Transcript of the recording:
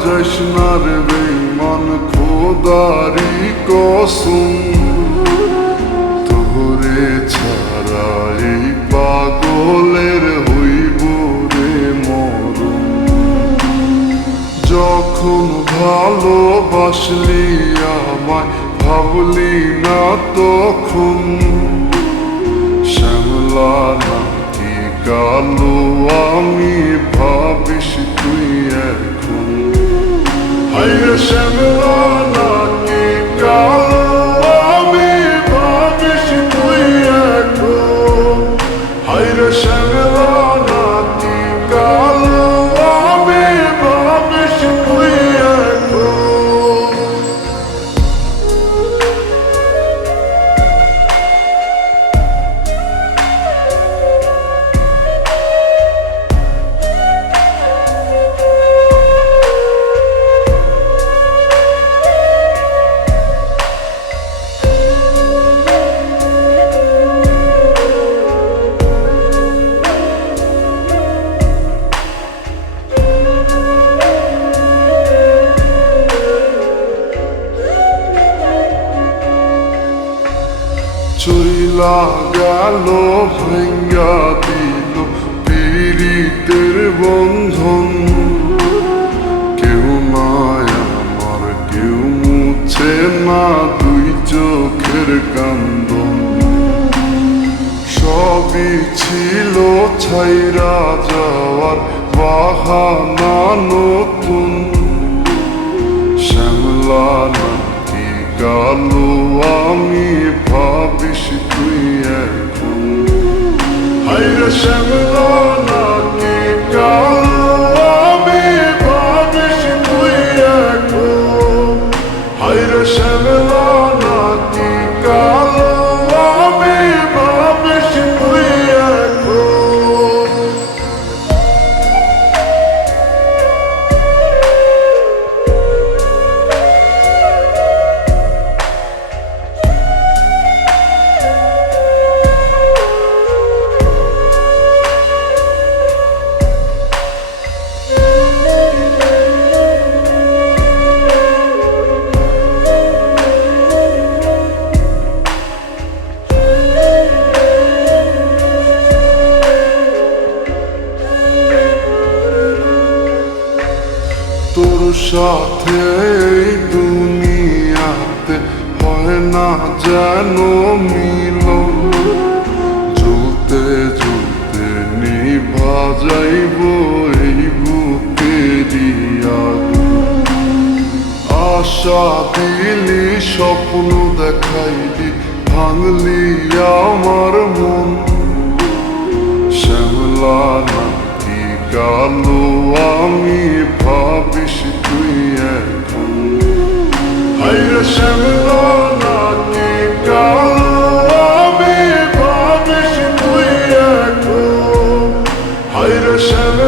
যাইস না রে বেঈমান খোদারি কসম তোরে ছাড়া এই পাগলের হইব রে মরণ যখন ভালোবাসলি আমায় ভাবলি না তখন শ্যামলা নাকি কালো আমি ভাবিস তুই এখন হায়রে শ্যামলা নাকি কালো আমি ভাবিস তুই এখন হায়রে শ্যামলা নাকি কালো আমি ভাবিস তুই এখন চইলা গেল ভাঙ্গা দিল পীড়িতের বন্ধন কেউ নাই আমার কেউ মুছে না দুই চোখের কান্দন সবই ছিল ছাইরা যাওয়ার বাহানা নতুন শ্যামলা নাকি কালো আমি ভাবিস তুই এখন হায়রে শ্যামলা নাকি কালো আমি ভাবিস তুই এখন হায়রে শ্যামলা নাকি কালো আমি ভাবিস তুই এখন তোর সাথে এই দুনিয়াতে হয় না যেন মিলন জ্বলতে জ্বলতে নিভা যাইব এই বুকেরই আগুন আশা দিলি স্বপ্ন দেখাইলি ভাঙলি আমার মন শ্যামলা নাকি কালো আমি ভাবিস তুই এখন হায়রে শ্যামলা নাকি কালো আমি ভাবিস তুই এখন হায়রে শ্যামলা